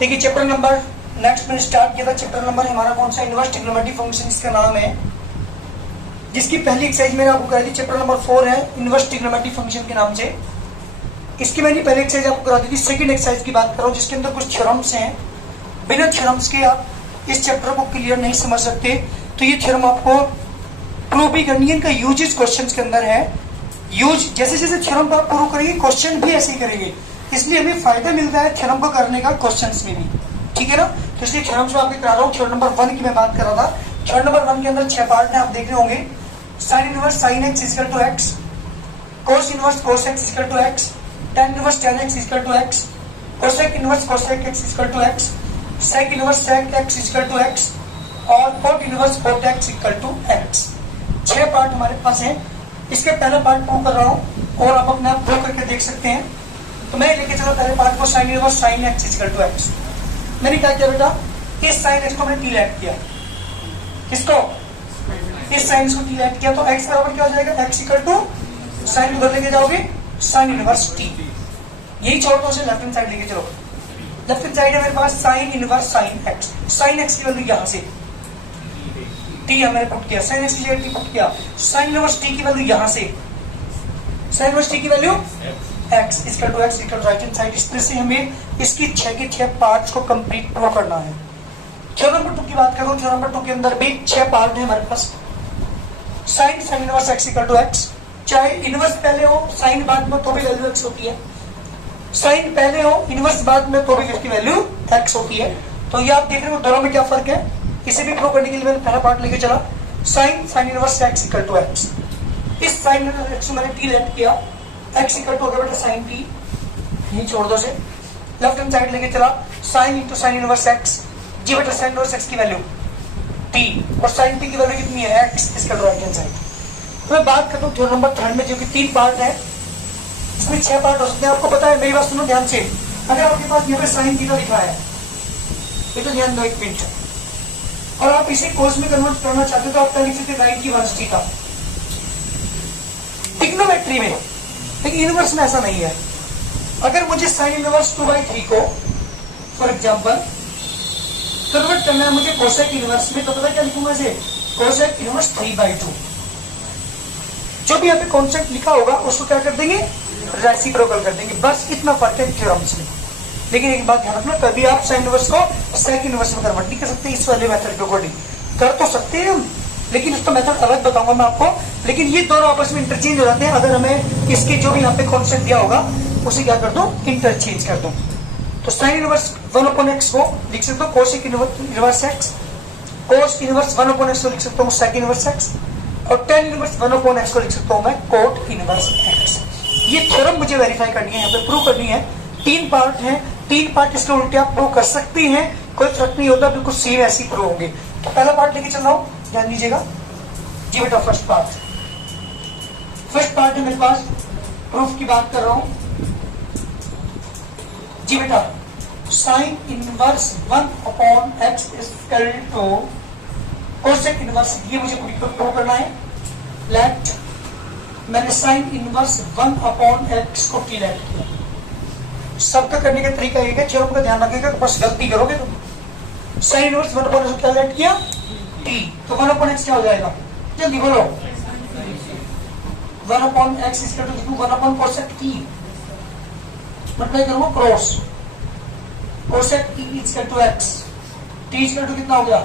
देखिए chapter number next मैंने start किया था। चैप्टर नंबर हमारा कौन सा, इनवर्स ट्रिग्नोमेट्रिक फंक्शन इसका नाम है, जिसकी पहली एक्सरसाइज मैंने आपको कराई थी। चैप्टर नंबर 4 है इनवर्स ट्रिग्नोमेट्रिक फंक्शन के नाम से। इसकी मैंने पहली एक्सरसाइज आपको करा दी थी। सेकंड एक्सरसाइज की बात कर रहा हूँ जिसके अंदर कुछ थ्योरम्स हैं। बिना थ्योरम्स के आप इस चैप्टर को क्लियर नहीं समझ सकते, तो ये थ्योरम आपको प्रूव भी करनी है। इनका यूज क्वेश्चन के अंदर है। यूज जैसे जैसे थ्योरम आप प्रूव करेंगे क्वेश्चन भी ऐसे ही करेंगे, इसलिए हमें फायदा मिलता है थ्योरम को करने का क्वेश्चंस में भी, ठीक है ना। तो इसलिए थ्योरम्स में आपको करा रहा हूँ। थ्योरम नंबर 1 की मैं बात कर रहा था। थ्योरम नंबर 1 के अंदर 6 पार्ट है, आप देख रहे होंगे। Sine inverse sine x equal to x, cos inverse cos x equal to x, tan inverse tan x equal to x, cosec inverse cosec x equal to x, sec inverse sec x equal to x और cot inverse cot x equal to x. 6 part हमारे पास हैं। इसके पहला part prove कर रहा हूँ और आप अपने आप प्रूव करके देख सकते हैं। तो मैं लेके चला पहले पार्ट को, sine inverse sine x equal to X. मैंने क्या किया बेटा, इस साइन एक्स को मैंने टी लैट किया। किसको? इस साइन को टी लैट किया, तो एक्स बराबर क्या हो जाएगा, एक्स इक्वल टू साइन उधर लेके जाओगे साइन इनवर्स टी। यही छोड़ दो, उसे लेफ्ट हैंड साइड लेके चलो। लेफ्ट हैंड साइड है मेरे पास sine inverse sine x. Sine x की वैल्यू यहाँ से टी है, मैंने पुट किया। साइन एक्स की जगह टी पुट किया। साइन इनवर्स टी की वैल्यू यहाँ से, साइन इनवर्स टी की value X equal to X equal right hand side. इस तरह से हमें इसकी 6 के 6 पार्ट्स को कंप्लीट प्रूव करना है। थ्योरम नंबर 2 की बात करूं, थ्योरम नंबर 2 के अंदर भी 6 पार्ट है हमारे पास। Sine sine inverse x equal to x, चाहे इनवर्स पहले हो साइन बाद में तो भी वैल्यू एक्स होती है, साइन पहले हो इनवर्स बाद में तो भी इसकी वैल्यू एक्स होती है। तो ये आप देख रहे हो दोनों में क्या फर्क है। इसे भी प्रूव करने के लिए मैंने पहला पार्ट लेके चला, sine sine inverse x equal to X. इस साइन एक्स मैंने टी लेट किया, एक्स इक्वल टू हो गया बेटा साइन टी, यही छोड़ दो से। लेफ्ट हैंड साइड लेके चला, sine into sine inverse x. जी बेटा साइन इनवर्स एक्स की वैल्यू टी और साइन टी की वैल्यू कितनी है, एक्स। इसका राइट हैंड साइड। तो मैं बात करता हूँ थ्योरम नंबर 3 में, जो कि 3 पार्ट है। इसमें 6 पार्ट हो सकते हैं। आपको पता है, मेरी बात सुनो ध्यान से। अगर आपके पास यहाँ पे साइन थीटा लिखा है, ये तो ध्यान दो एक मिनट, और आप इसे कोस में कन्वर्ट करना चाहते हो तो आप लिख सकते राइट की वन थीटा ट्रिग्नोमेट्री में, लेकिन इनवर्स में ऐसा नहीं है। अगर मुझे साइन इनवर्स 2/3 को फॉर एग्जांपल कन्वर्ट करना है मुझे कोसेक इनवर्स में, तो पता क्या लिखूंगा इसे, कोसेक इनवर्स 3/2। जो भी यहाँ पे कॉन्सेप्ट लिखा होगा उसको क्या कर देंगे, रेसिप्रोकल कर देंगे। बस इतना फर्क है थ्योरम्स में। लेकिन एक बात ध्यान रखना, कभी आप साइन इनवर्स को सेक इनवर्स में कन्वर्ट नहीं कर सकते। इस वाले मेथड के अकॉर्डिंग कर तो सकते हैं हम, लेकिन उसका मेथड अलग बताऊंगा मैं आपको। लेकिन ये दोनों आपस में इंटरचेंज हो जाते हैं। अगर हमें इसके जो भी यहाँ पे कॉन्सेप्ट दिया होगा उसे क्या कर दो, इंटरचेंज कर दो। तो साइन इनवर्स 1/x को लिख सकते हो cosec inverse x, cos inverse 1/x को लिख सकता हूँ सेक इनवर्स एक्स, और tan इनवर्स 1/x को लिख सकता हूँ मैं कोट इनवर्स एक्स। ये थ्योरम मुझे वेरीफाई करनी है, यहाँ पे प्रूव करनी है। 3 पार्ट हैं, 3 पार्ट इसके उल्टे आप प्रूव कर सकते हैं, कोई फर्क नहीं होता, बिल्कुल सेम ऐसी प्रूव होंगे। तो पहला पार्ट लेके चल रहा हूँ, ध्यान दीजिएगा जी बेटा। फर्स्ट पार्ट है मेरे पास, प्रूफ की बात कर रहा हूँ जी बेटा। Sine inverse 1/x equal to cosec inverse, ये मुझे प्रूव करना है। लेट मैंने साइन इनवर्स 1/x को टी लेट किया। सबका करने का तरीका एक है, थ्योरम का ध्यान रखिएगा, बस गलती करोगे तुम। साइन इनवर्स 1/x को क्या लेट किया, टी, तो 1/x क्या हो जाएगा, जल्दी बोलो। 1/x इक्वल टू 1/कोसेक टी, मल्टीप्लाई करूंगा cross cosec T equal to x. T equal to कितना हो गया,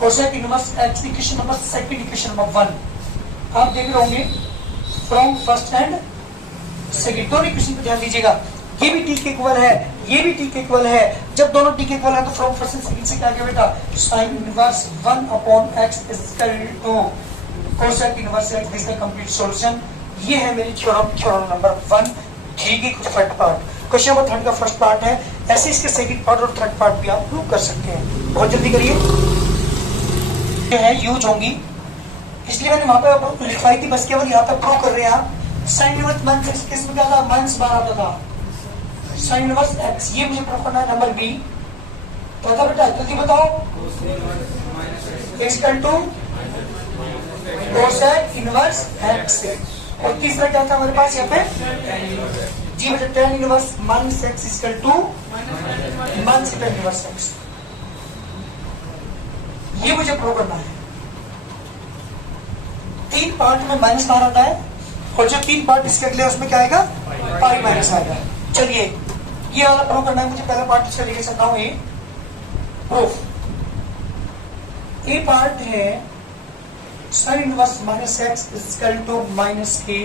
cosec inverse x. Equation number second, equation number 1 आप देख रहे होंगे फ्रॉम फर्स्ट एंड सेकंड। दोनों इक्वेशन पे ध्यान दीजिएगा। ये भी टी के इक्वल है, ये भी टी के इक्वल है। जब दोनों टी के इक्वल है तो फ्रॉम फर्स्ट एंड सेकंड से क्या गया बेटा, sine inverse 1/x equal to cosec inverse X. This is complete solution. ये है मेरी थ्योरम नंबर 1। ठीक है, कुछ फर्स्ट पार्ट क्वेश्चन नंबर 3 का फर्स्ट पार्ट है। ऐसे इसके सेकंड पार्ट और थर्ड पार्ट भी आप प्रूव कर सकते हैं। बहुत जल्दी करिए, जो है यूज होंगी, इसलिए मैंने वहां पे लिखवाई थी, बस केवल यहाँ पे प्रूव कर रहे हैं आप। साइन इनवर्स किसमें क्या था, -12 था साइन इनवर्स एक्स। ये मुझे प्रूव करना है। नंबर बी क्या था बेटा, जल्दी बताओ, equal to cosec inverse X. और तीसरा क्या था हमारे पास यहाँ पे, जी बेटा tan inverse minus X equal to minus tan inverse X, ये मुझे प्रूव करना है। 3 पार्ट में माइनस बाहर आता है और जो 3 पार्ट इसके अगले उसमें क्या आएगा, पाई माइनस आएगा। चलिए ये वाला प्रूव करना है मुझे। पहला पार्ट इसका लिख सकता हूं, ये प्रूफ। ए पार्ट है sine inverse minus X equal to minus के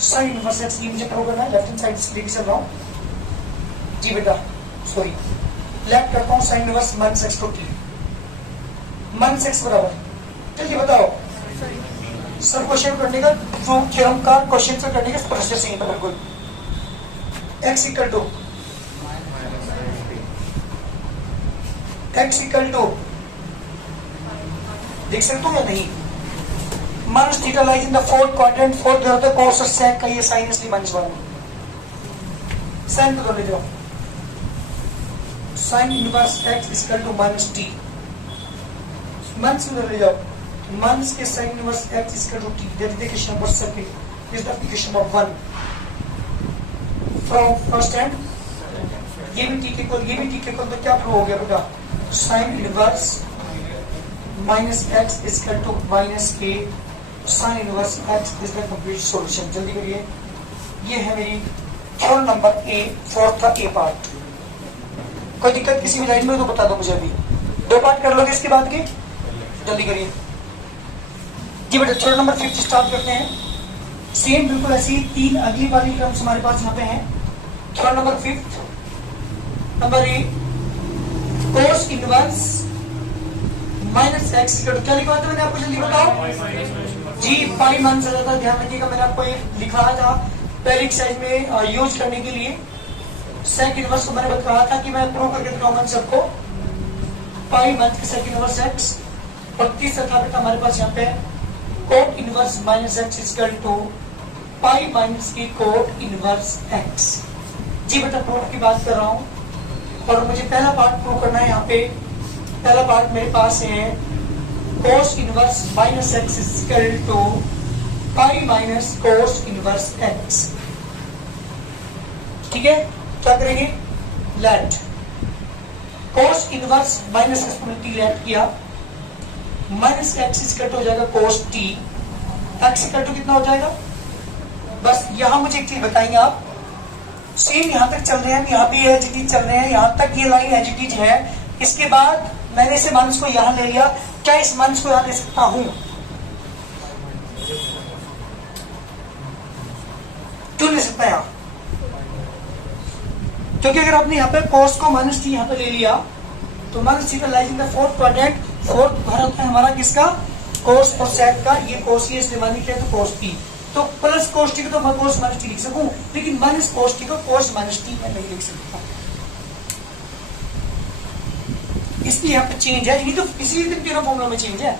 साइन इनवर्स एक्स, ये मुझे प्रूव करना है। लेफ्ट हैंड साइड से लेके चल रहा हूं जी बेटा, सॉरी लेफ्ट करता हूं sine inverse minus X to T minus X बराबर, जल्दी बताओ सर। क्वेश्चन करने का जो थ्योरम का क्वेश्चन से करने का प्रोसेस सही है बिल्कुल। एक्स इक्वल टू देख सकते हो या नहीं, minus theta lies in the fourth quadrant, fourth होता है cos और sec का, ये साइन इसलिए माइनस 1 साइन को ले जाओ, sine inverse x equal to minus T, minus को ले जाओ, माइनस के sine inverse x equal to T, that is the equation number 2 is the equation number 1 from first and. ये भी t के इक्वल, ये भी t के इक्वल, तो क्या प्रूव हो गया बेटा, sine inverse minus x equal to minus के sine inverse x is the complete solution. जल्दी करिए, ये है मेरी थ्योरम नंबर ए, फोर्थ का ए पार्ट। कोई दिक्कत किसी भी लाइन में तो बता दो मुझे। अभी 2 पार्ट कर लोगे इसके बाद के, जल्दी करिए जी बेटा। थ्योरम नंबर 5 स्टार्ट करते हैं। सेम बिल्कुल ऐसी 3 अगली वाली टर्म्स हमारे पास यहाँ पे हैं। Theorem number 5 number A, cos inverse minus x, क्या लिखा था मैंने आपको, जल्दी बताओ जी। पाई मान से ज्यादा ध्यान रखिएगा, मैंने आपको ये लिखा था पहली एक्सरसाइज में यूज करने के लिए। सेक इनवर्स को मैंने कहा था कि मैं प्रूव करके दिखाऊंगा सबको, पाई मान के सेक इनवर्स एक्स। और तीसरा था बेटा हमारे पास यहाँ पे cot inverse minus X equal to pi minus की कोट इनवर्स एक्स। जी बेटा प्रूफ की बात कर रहा हूँ और मुझे पहला पार्ट प्रूव करना है। यहाँ पे पहला पार्ट मेरे पास है cos inverse minus X equal to pi minus cos inverse X. ठीक है, क्या करेंगे, let cos inverse minus X को टी लेट किया, माइनस एक्स इक्वल टू हो जाएगा cos T, X equal to कितना हो जाएगा। बस यहां मुझे एक चीज बताएंगे आप, सेम यहां तक चल रहे हैं, यहाँ भी एजिटीज चल रहे हैं, यहां तक ये लाइन एजिटीज है। इसके बाद मैंने इसे माइनस को यहां ले लिया, क्या इस माइनस को यहां ले सकता हूं, क्यों ले सकता है यहां, क्योंकि अगर आपने यहाँ पे कोस को माइनस टी यहाँ पे ले लिया तो minus theta lies in the fourth quadrant, fourth Bharat है हमारा किसका, कोस और सेक का। ये कोस ही इसलिए मानी क्या, तो कोस टी, तो प्लस कोस टी को तो मैं कोस माइनस टी लिख सकूं, लेकिन माइनस कोस टी को कोस माइनस टी मैं नहीं लिख सकता, इसलिए यहाँ पे चेंज है। ये तो इसीलिए तो तीनों फॉर्मूला में चेंज है।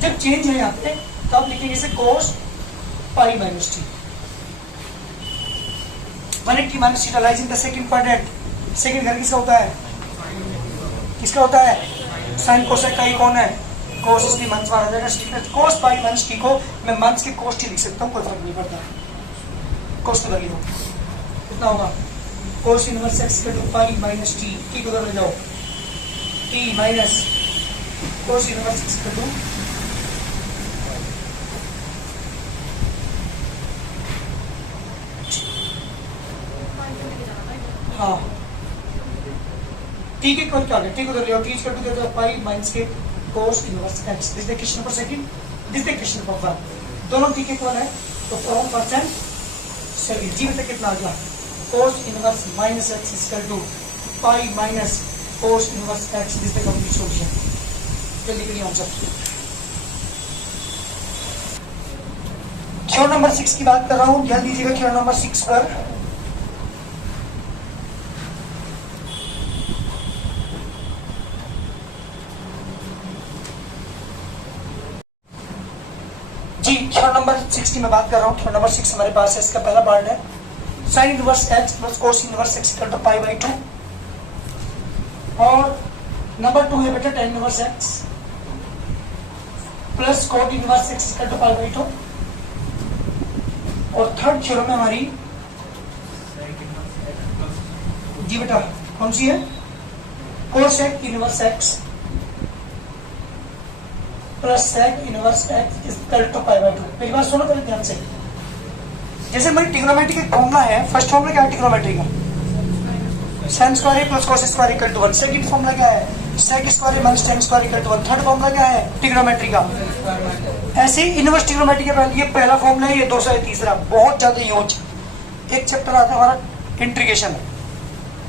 जब चेंज है यहाँ पे तब लिखेंगे इसे cos pi minus T, 180 minus theta lies in the second quadrant. Second घर किसका होता है, किसका होता है, साइन कोसेक का। ये कौन है, कोस, इसलिए माइनस बाहर आ जाएगा। कोस पाई माइनस टी को मैं माइनस की कोस टी लिख सकता हूँ, कोई फर्क नहीं पड़ता, कोस तो लगी हो। कितना होगा, cos inverse x equal to pi minus T, T को उधर ले जाओ, T minus cos inverse x equal to हाँ टी के इक्वल क्या है, टी को उधर ले आओ, टी इक्वल टू देते हो पाई माइनस के cos inverse X. This the equation number second, this the equation number 1, दोनों टी के इक्वल है। तो फ्रॉम फर्स्ट एंड सेकंड जी में कितना आ गया, cos inverse minus X equal to pi minus cos inverse X, this the complete solution. जल्दी करिए आंसर। थ्योरम नंबर 6 की बात कर रहा हूं, ध्यान दीजिएगा थ्योरम नंबर 6 पर। जी थ्योरम नंबर 6 की मैं बात कर रहा हूँ। थ्योरम नंबर 6 हमारे पास है, इसका पहला पार्ट है sine inverse X plus cos inverse x equal to pi by 2, और नंबर 2 है बेटा tan inverse X plus cot inverse x equal to pi by 2, और थर्ड थ्योरम है हमारी जी बेटा कौन सी है? Cosec inverse X plus sec inverse X is equal to pi by 2। मेरी बात सुनो पहले ध्यान से। जैसे हमारी ट्रिग्नोमेट्री का फॉर्मूला है, फर्स्ट फॉर्मूला क्या है ट्रिग्नोमेट्री का? sin square plus cos square equal to 1। Second formula क्या है? sec square minus tan square equal to 1। Third formula क्या है ट्रिग्नोमेट्री का? ऐसे ही इनवर्स ट्रिग्नोमेट्री का ये पहला फॉर्मूला है, ये दूसरा है, तीसरा बहुत ज्यादा यूज। एक चैप्टर आता है हमारा इंटीग्रेशन,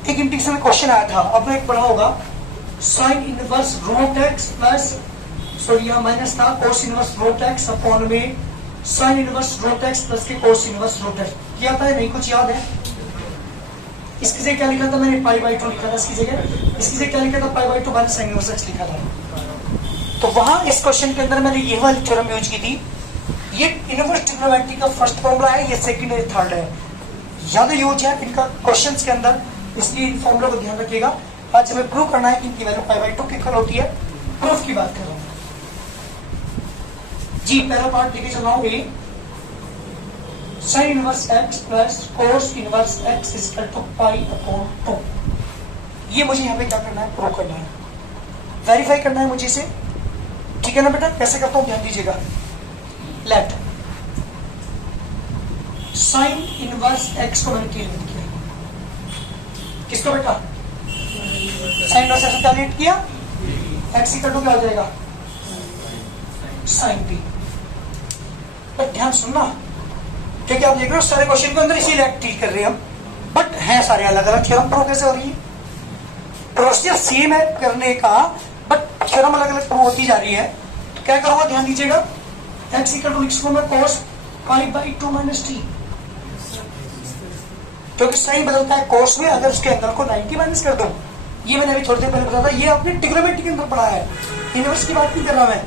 एक इंटीग्रेशन में क्वेश्चन आया था, आपने एक पढ़ा होगा sin inverse root X plus sorry यहाँ माइनस था cos inverse root X upon में sin inverse root X plus के cos इनवर्स रूट एक्स। किया था नहीं? कुछ याद है? इसकी जगह क्या लिखा था मैंने? पाई बाई 2 लिखा था इसकी जगह क्या लिखा था? पाई by 2 minus sin inverse x लिखा था। तो वहां इस क्वेश्चन के अंदर मैंने ये वाली थ्योरम यूज की थी। ये इनवर्स ट्रिग्नोमेट्री का फर्स्ट फॉर्मूला है, ये सेकंड और थर्ड है, ज्यादा यूज है इनका क्वेश्चंस के अंदर, इसलिए इन फॉर्मूला को ध्यान रखिएगा। आज हमें प्रूव करना है कि इनकी वैल्यू पाई बाई 2 की इक्वल होती है। प्रूफ की बात कर रहा हूँ जी। पहला पार्ट लेके चल रहा हूँ, A sin inverse x plus cos inverse x is equal to pi upon 2। ये मुझे यहाँ पे क्या करना है? प्रूव करना है, वेरीफाई करना है मुझे इसे, ठीक है ना बेटा? कैसे करता हूँ ध्यान दीजिएगा। लेट sin इनवर्स x को मैंने कैलकुलेट किया, किसको बेटा? sin इनवर्स x को कैलकुलेट किया, x इक्वल टू क्या हो जाएगा? sin t। पर ध्यान सुनना, क्योंकि आप देख रहे हो सारे क्वेश्चन के अंदर इसी ट्रीट कर रहे हैं हम, बट हैं सारे अलग अलग। थ्योरम प्रूव कैसे हो रही है? प्रोसीजर सेम है करने का, बट थ्योरम अलग अलग प्रूव होती जा रही है। तो क्या करूंगा ध्यान दीजिएगा, x इक्वल टू लिखूंगा मैं cos pi by 2 minus T, क्योंकि साइन बदलता है cos में, अगर उसके एंगल को 90 माइनस कर दूं। ये मैंने अभी थोड़ी देर पहले बताया था, ये आपने ट्रिग्नोमेट्री के अंदर पढ़ा है, इनवर्स की बात नहीं कर रहा मैं।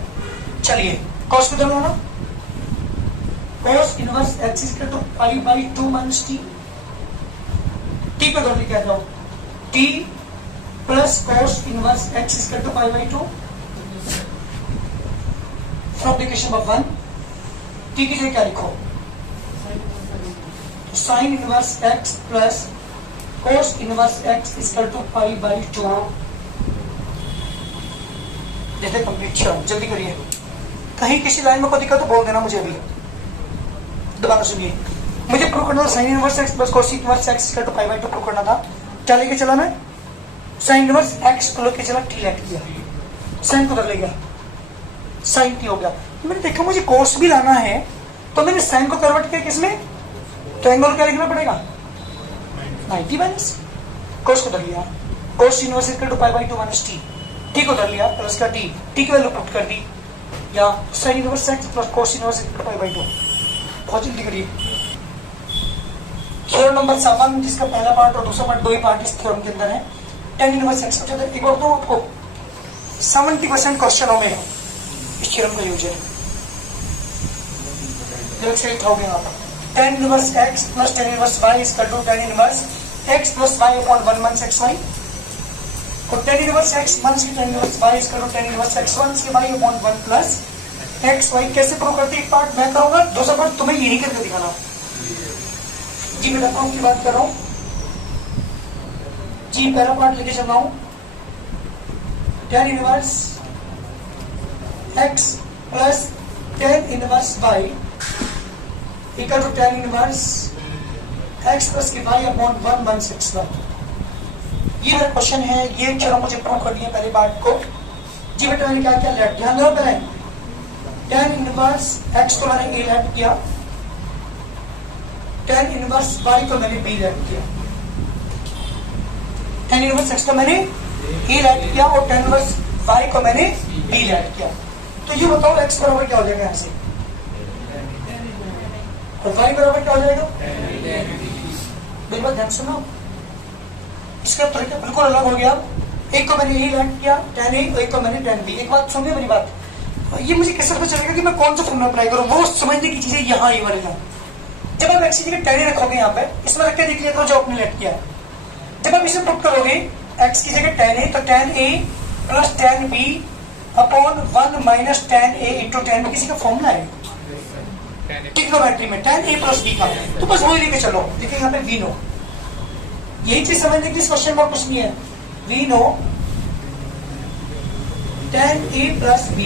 चलिए cos को बदलना ना, cos inverse x is equal to pi by 2 minus T. T को बदल के आ जाओ, t plus cos inverse x is equal to pi by 2 from equation number 1। T की जगह क्या लिखो? sin inverse x plus cos inverse x is equal to pi by 2। जैसे कंप्लीट जल्दी करिए, कहीं किसी लाइन में कोई दिक्कत तो बोल देना मुझे अभी। दोबारा सुनिए, मुझे प्रूव करना था sin inverse x plus cos inverse x equal to pi by 2 prove करना था। क्या लेके चला मैं? sin इनवर्स x को लेके चला, t लेट किया, sin को बदल गया, sin t हो गया। मैंने देखा मुझे cos भी लाना है, तो मैंने sin को कन्वर्ट किया किसमें? तो एंगल क्या लिखना पड़ेगा? 90 माइनस cos को बदल लिया, cos inverse equal to pi by 2 minus t को बदल लिया, प्लस का t की वैल्यू पुट कर दी, या sin inverse x plus cos inverse equal to pi by 2। बहुत जल्दी करिए। थ्योरम नंबर 7, जिसका पहला पार्ट और दूसरा पार्ट, दो ही पार्ट इस थ्योरम के अंदर है। tan इनवर्स x को एक बार तो आपको 70% क्वेश्चनों में इस थ्योरम का यूज है। जब से हो गया आप tan inverse x plus tan inverse y is equal to tan inverse x plus y upon 1 minus xy, और tan inverse x minus tan inverse y is equal to tan inverse x1 इसके y upon 1 plus x y. कैसे prove करते? एक part मैं करूंगा, दूसरा part तुम्हें यही करके दिखाना। जी बेटा प्रूफ की बात कर रहा हूं जी। पहला पार्ट लेके चल रहा हूं, tan inverse x plus tan inverse y equal to tan inverse x plus के y अपॉन 1 माइनस x1। ये मेरा क्वेश्चन है, ये चलो मुझे प्रूव करनी है पहले पार्ट को। जी बेटा मैंने क्या किया? लेट, ध्यान दो पहले, tan इनवर्स x को मैंने a लेट किया, tan इनवर्स y को मैंने b लेट किया। tan इनवर्स x को मैंने a लेट किया और tan इनवर्स y को मैंने b लेट किया। तो ये बताओ x बराबर क्या हो जाएगा यहाँ से, और y बराबर क्या हो जाएगा? बिल्कुल ध्यान सुनो, इसका तरीका बिल्कुल अलग हो गया। एक को मैंने a लेट किया tan a, एक को मैंने tan b। एक बात सुनिए मेरी बात, ये मुझे कैसे पता चलेगा कि मैं कौन सा फॉर्मूला अप्लाई करूं? वो समझने की चीजें यहाँ ही बनेगा। जब आप x की जगह tan रखोगे यहाँ पे, इसमें रख के देख लिया करो जो आपने लेट किया है। जब आप इसे पुट करोगे x की जगह tan a, तो tan a plus tan b upon 1 minus tan a into tan b किसी का फॉर्मूला है ट्रिग्नोमेट्री में, tan a प्लस b का। तो बस वही लेके चलो, देखिए यहाँ पे v नो यही चीज समझने के लिए क्वेश्चन में कुछ नहीं है। We know tan A plus B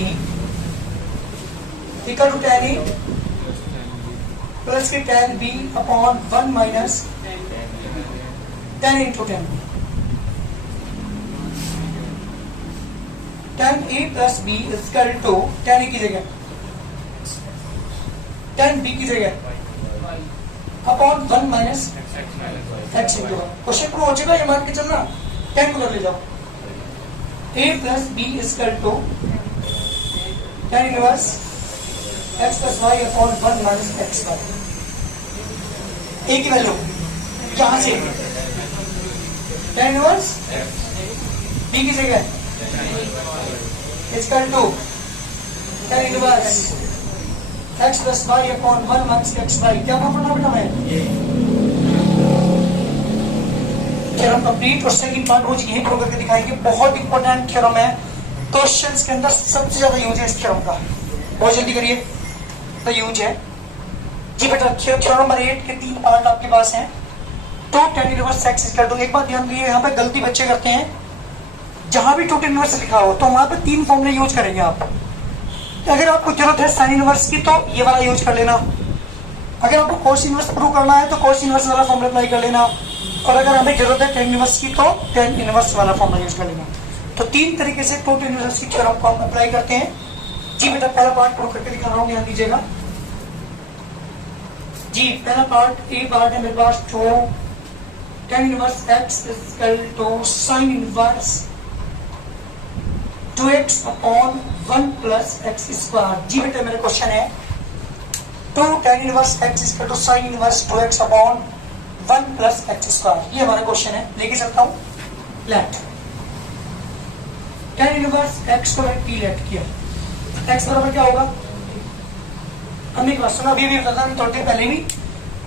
equal to tan A plus की tan B upon 1 minus tan into tan B। tan A plus B equal to tan A की जगह tan B की जगह upon 1 minus x into 1। Question prove हो चुका, ये मान के चलना, tan को ले जाओ। A plus B is equal to tan inverse x plus y upon 1 minus x y। A की वैल्यू यहाँ से tan inverse B की जगह is equal to tan inverse x plus y upon 1 minus x y। क्या पढ़ना बेटा मैं? Theorem complete. और सेकंड पार्ट रोज यही प्रूव करके दिखाएंगे। बहुत इंपॉर्टेंट थ्योरम है, क्वेश्चंस के अंदर सबसे ज्यादा यूज है इस थ्योरम का। बहुत जल्दी करिए, तो यूज है जी बेटा। थ्योरम नंबर 8 के 3 पार्ट आपके पास हैं। तो tan inverse x equal to, एक बात ध्यान दीजिए, यहाँ पे गलती बच्चे करते हैं, जहां भी tan इनवर्स लिखा हो तो वहां पे 3 फॉर्मूले यूज करेंगे आप। अगर आपको जरूरत है sin इनवर्स की तो ये वाला यूज कर लेना। अगर आपको cos इनवर्स प्रूव करना है तो cos इनवर्स वाला फॉर्मूला अप्लाई कर लेना। और अगर हमें जरूरत है tan इनवर्स की तो tan इनवर्स वाला फॉर्मूला यूज कर लेना। तो 3 तरीके से tan इनवर्स की थ्योरम को हम अप्लाई करते हैं जी बेटा। पहला पार्ट प्रूव करके दिखा रहा हूँ, ध्यान दीजिएगा जी। पहला पार्ट ए पार्ट है मेरे पास, तो tan inverse x is equal to sin inverse 2x upon 1 plus x square. जी बेटा मेरा क्वेश्चन है, तो tan inverse x is equal to sin inverse 2x upon 1 plus x square. ये हमारा क्वेश्चन है, लेके चलता हूं। लेट tan इनवर्स x को मैंने p लेट किया, x बराबर क्या होगा? हमने एक बात सुना, अभी भी बताया थोड़ी देर पहले भी,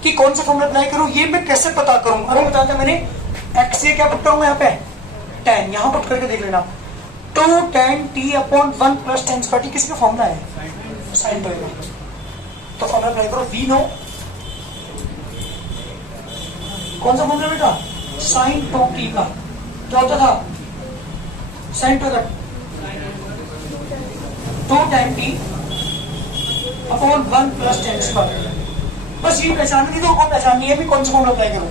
कि कौन सा फॉर्मूला अप्लाई करूं, ये मैं कैसे पता करूं। अभी बताया था मैंने, x से क्या पुट करूंगा यहाँ पे, tan, यहाँ पुट करके देख लेना। तो tan t upon 1 plus tan square t किसका फॉर्मूला है? साइन का। तो फॉर्मूला अप्लाई करो, वी नो, कौन सा फॉर्मूला बेटा? साइन 2t का। क्या होता था? साइन 2 का 2 tan t upon 1 plus tan square. बस ये पहचान दी, तो पहचाननी है भी कौन सा फॉर्मूला अप्लाई करो।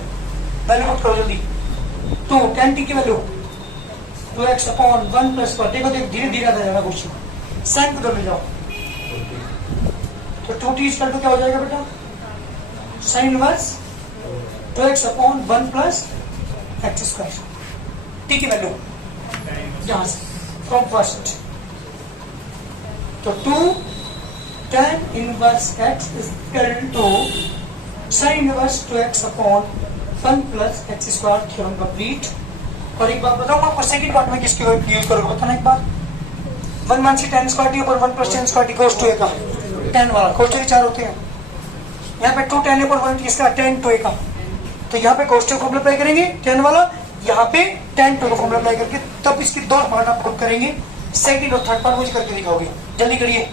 वैल्यू पुट करो जल्दी। तो tan t की value 2x upon 1 plus square. देखो धीरे धीरे आता जाएगा क्वेश्चन। साइन को ले जाओ, तो 2t इक्वल टू क्या हो जाएगा बेटा? Sine inverse 2x upon 1 plus x square. t की वैल्यू यहां से फ्रॉम फर्स्ट, तो 2 tan inverse x is equal to sine inverse 2x upon 1 plus x square. Theorem complete. और एक बात बताऊं आपको, सेकंड पार्ट में किसकी यूज करोगे बताना एक बार। 1 माइनस tan स्क्वायर t ऊपर 1 plus tan square t cos 2a का, tan वाला cos 2 के 4 होते हैं। यहाँ पे 2 tan ऊपर 1 इसका tan 2a का, तो यहाँ पे cos 2 फॉर्मूला अप्लाई करेंगे tan वाला, यहाँ पे tan 2 का फॉर्मूला अप्लाई करके तब इसकी 2 पार्ट आप खुद करेंगे। सेकंड और थर्ड पार्ट मुझे करके दिखाओगे, जल्दी करिए।